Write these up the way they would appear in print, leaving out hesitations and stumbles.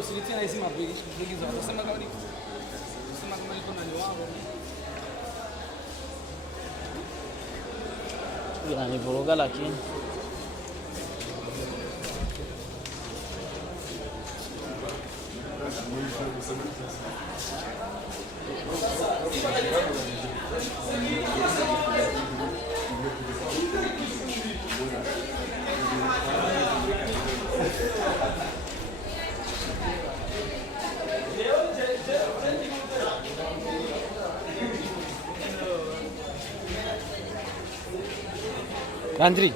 Usilitia hizi mapigizo. Unasema kama ni unasema kama liko na niwao. Inanivuruga lakini Andri.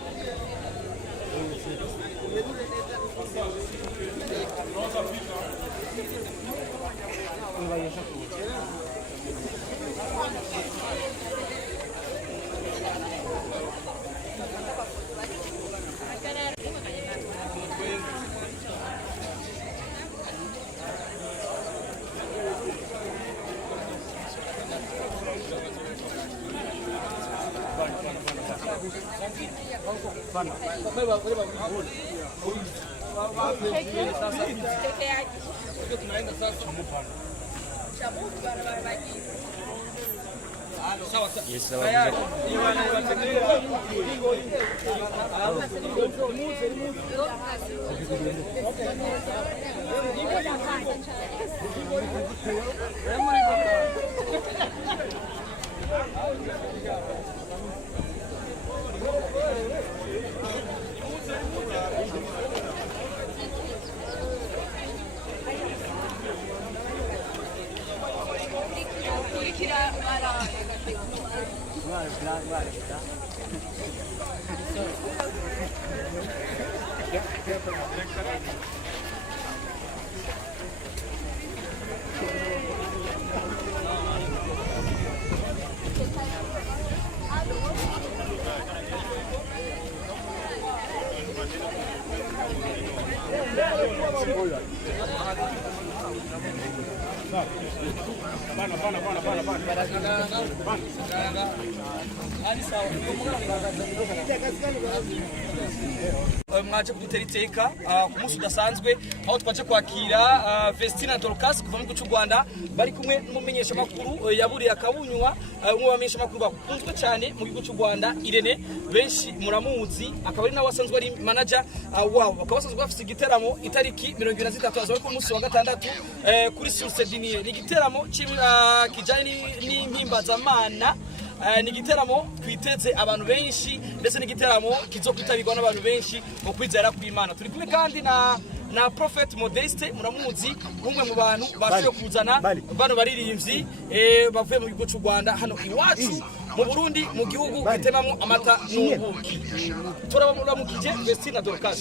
Mwaje kudutera iteka ku munsi udasanzwe aho twaje kwakira VESTINE na DORCAS kuva mu gihugu cy'u Rwanda bari kumwe n'umumenyesha makuru yaburiye akabunywa umwe bamenyesha makuru bakunzwe cyane mu gihugu cy'u Rwanda Irene benshi muramuzi akaba ari nawe wasanzwe ari manager wabo bakaba basanzwe bafite igiteramo itariki 23 azaba ku munsi wa gatandatu kuri Source Dinier ni igiteramo kijanye n'impimbaza-mana ni igiteramo twiteze abantu benshi ndetse n'igiteramo kizokwitabirwa n'abantu benshi mu kwizera kw'Imana turi kumwe kandi na Prophet Modeste muramuzi umwe mu bantu bashoye kuzana bano baririmbyi bavuye mu gihugu cy'u Rwanda hano iwacu mu Burundi mu gihugu gitemamo amata n'ubuki turabamuramukije VESTINE na DORCAS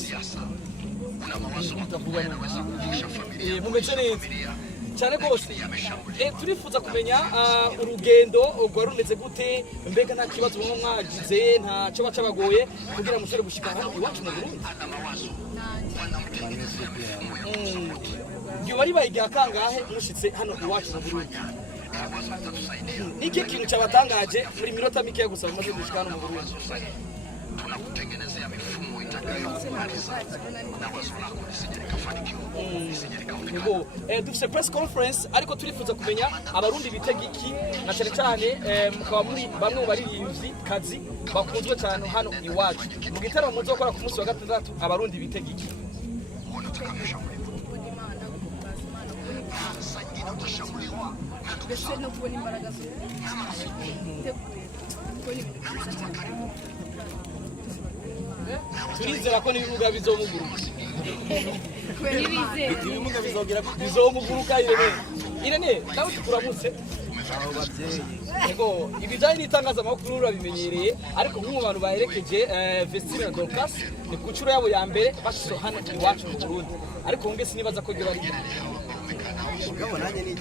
mumeze neza cyane rwose turifuza kumenya urugendo rwa rumeze gute mbega nta kibazo mwo mwagize nta cyo bacabagoye kugira ngo mushobore gushika hano iwacu mu Burundi ngiye bari bayiga kangahe mushitse hano iwacu mu Burundi niki kintu cyabatangaje muri minota mike gusa bamaze gushika hano mu Burundi tunakutengenezea mifumo itakayomaliza na wazo lako lisije likafanikiwa. Dufite press conference ariko turifuza kumenya abarundi bitega iki na cyane cyane mukaba muri bamwe baririmbyi kazi bakunzwe cyane hano iwacu mu gitaramo muzokora ku munsi wa gatandatu abarundi bitega iki ndetse no kubona imbaraga turizera ko n'ibibuga bizomuguruka ibimuga bizogera bizomuguruka Irene nawe tukuramutse Ego ibijanye n'itangazamakuru urabimenyereye ariko nk'umu bantu baherekeje VESTINE na DORCAS ni ku nshuro yabo ya mbere bashyize hano iwacu mu Burundi ariko nge sinibaza ko ryo bari mugabo nanjye ni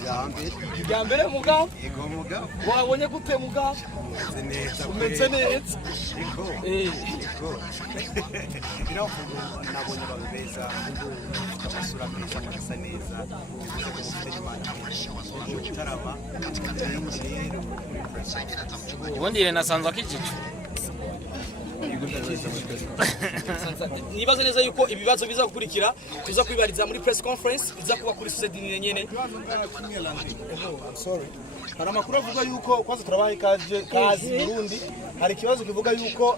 irya mbere mugabo yego mugabo wabonye gute mugabo umeze neza yego nabonye babeza amasura meza asa neza utarama ubundi nasanzwe akijicu nibaze neza yuko ibibazo biza gukurikira tuza kwibariza muri press conference iza kuba kuri society nyene hari amakuru avuga yuko kwazo turabaha kazi Burundi hari ikibazo kivuga yuko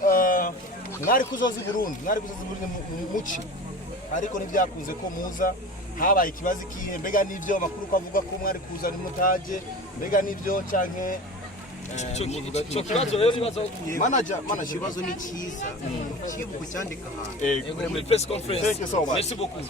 mwari kuzoza Burundi muci ariko ntibyakunze ko muza habaye ikibazo kihe mbega nivyo amakuru ko avuga ko mwari kuza nimutaje mbega nivyo canke cyo kibazo rero nibaza manager ikibazo ni cyiza kibuko cyandika ahantu muri press conference merci beaucoup